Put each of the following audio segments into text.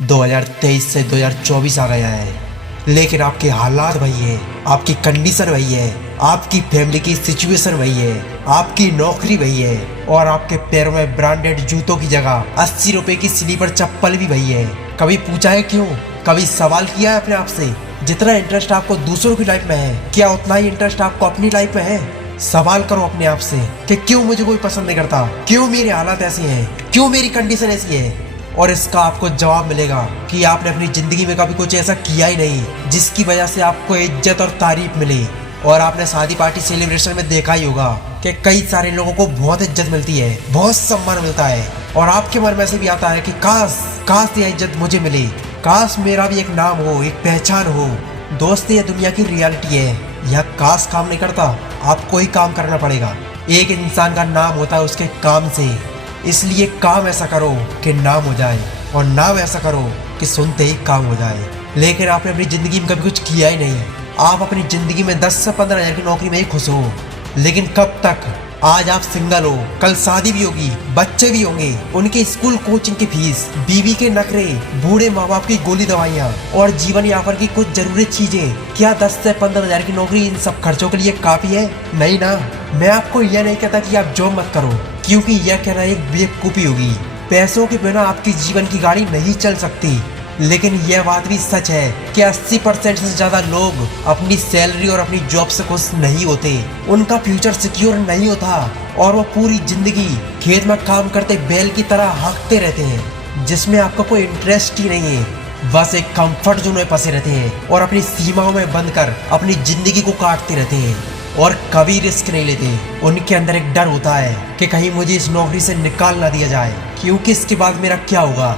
2023 से 2024 आ गया है, लेकिन आपके हालात वही है, आपकी कंडीशन वही है, आपकी फैमिली की सिचुएशन वही है, आपकी नौकरी वही है और आपके पैरों में ब्रांडेड जूतों की जगह 80 रुपए की स्लीपर चप्पल भी वही है। कभी पूछा है क्यों? कभी सवाल किया है अपने आप से? जितना इंटरेस्ट आपको दूसरों की लाइफ में है, क्या उतना ही इंटरेस्ट आपको अपनी लाइफ में है? सवाल करो अपने आप से कि क्यों मुझे कोई पसंद नहीं करता, क्यों मेरे हालात ऐसे हैं, क्यों मेरी कंडीशन ऐसी है। और इसका आपको जवाब मिलेगा कि आपने अपनी जिंदगी में कभी कुछ ऐसा किया ही नहीं जिसकी वजह से आपको इज्जत और तारीफ मिले। और आपने शादी पार्टी सेलिब्रेशन में देखा ही होगा कि कई सारे लोगों को बहुत इज्जत मिलती है, बहुत सम्मान मिलता है और आपके मन में से भी आता है कि काश ये इज्जत मुझे मिले, काश मेरा भी एक नाम हो, एक पहचान हो। दोस्त, ये दुनिया की रियलिटी है, यह काश काम नहीं करता, आपको ही काम करना पड़ेगा। एक इंसान का नाम होता है उसके काम से, इसलिए काम ऐसा करो कि नाम हो जाए और नाम ऐसा करो कि सुनते ही काम हो जाए। लेकिन आपने अपनी ज़िंदगी में कभी कुछ किया ही नहीं। आप अपनी ज़िंदगी में 10 से 15 हज़ार की नौकरी में ही खुश हो, लेकिन कब तक? आज आप सिंगल हो, कल शादी भी होगी, बच्चे भी होंगे, उनके स्कूल कोचिंग की फीस, बीवी के नखरे, बूढ़े माँ बाप की गोली दवाइयाँ और जीवन यापन की कुछ जरूरी चीजें। क्या 10 से 15 हज़ार की नौकरी इन सब खर्चों के लिए काफी है? नहीं ना। मैं आपको यह नहीं कहता कि आप जॉब मत करो, क्योंकि यह कहना एक बेवकूफ़ी होगी। पैसों के बिना आपकी जीवन की गाड़ी नहीं चल सकती, लेकिन यह बात भी सच है कि 80% से ज़्यादा लोग अपनी सैलरी और अपनी जॉब से खुश नहीं होते। उनका फ्यूचर सिक्योर नहीं होता और वो पूरी जिंदगी खेत में काम करते बैल की तरह हाँकते रहते हैं, जिसमें आपका कोई इंटरेस्ट ही नहीं है। बस एक कंफर्ट जोन में फंसे रहते हैं और अपनी सीमाओं में बंद कर अपनी जिंदगी को काटते रहते हैं और कभी रिस्क नहीं लेते। उनके अंदर एक डर होता है कि कहीं मुझे इस नौकरी से निकाल ना दिया जाए, क्योंकि इसके बाद मेरा क्या होगा।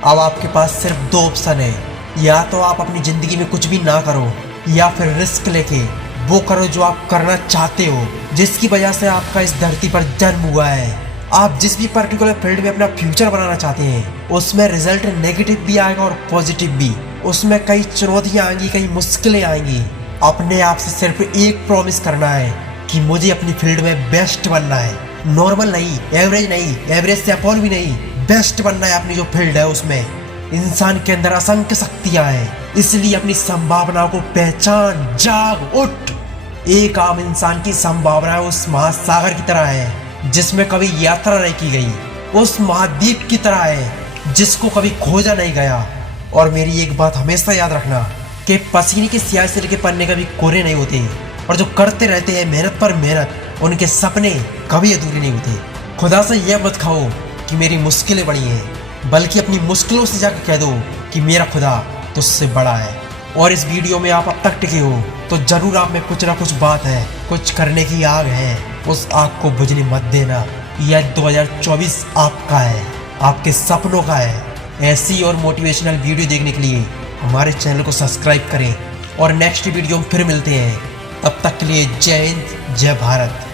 अब आपके पास सिर्फ 2 ऑप्शन है, या तो आप अपनी ज़िंदगी में कुछ भी ना करो, या फिर रिस्क लेके वो करो जो आप करना चाहते हो, जिसकी वजह से आपका इस धरती पर जन्म हुआ है। आप जिस भी पर्टिकुलर फील्ड में अपना फ्यूचर बनाना चाहते हैं, उसमें रिजल्ट नेगेटिव भी आएगा और पॉजिटिव भी। उसमें कई चुनौतियाँ आएंगी, कई मुश्किलें आएंगी। अपने आप से सिर्फ एक प्रॉमिस करना है कि मुझे अपनी फील्ड में बेस्ट बनना है। नॉर्मल नहीं, एवरेज नहीं, एवरेज से अपॉन भी नहीं, बेस्ट बनना है। अपनी जो फील्ड है उसमें इंसान के अंदर असंख्य शक्तियां हैं, इसलिए अपनी संभावनाओं को पहचान, जाग उठ। एक आम इंसान की संभावना उस महासागर की तरह है जिसमें कभी यात्रा नहीं की गई, उस महाद्वीप की तरह है जिसको कभी खोजा नहीं गया। और मेरी एक बात हमेशा याद रखना कि पसीने की स्याही से लेके पन्ने कभी कोरे नहीं होते, और जो करते रहते हैं मेहनत पर मेहनत, उनके सपने कभी अधूरे नहीं होते। खुदा से यह मत खाओ कि मेरी मुश्किलें बड़ी हैं, बल्कि अपनी मुश्किलों से जाकर कह दो कि मेरा खुदा तुझसे बड़ा है। और इस वीडियो में आप अब तक टिके हो तो जरूर आप में कुछ ना कुछ बात है, कुछ करने की आग है। उस आग को बुझने मत देना। यह 2024 आपका है, आपके सपनों का है। ऐसी और मोटिवेशनल वीडियो देखने के लिए हमारे चैनल को सब्सक्राइब करें और नेक्स्ट वीडियो में फिर मिलते हैं। तब तक के लिए जय हिंद, जय भारत।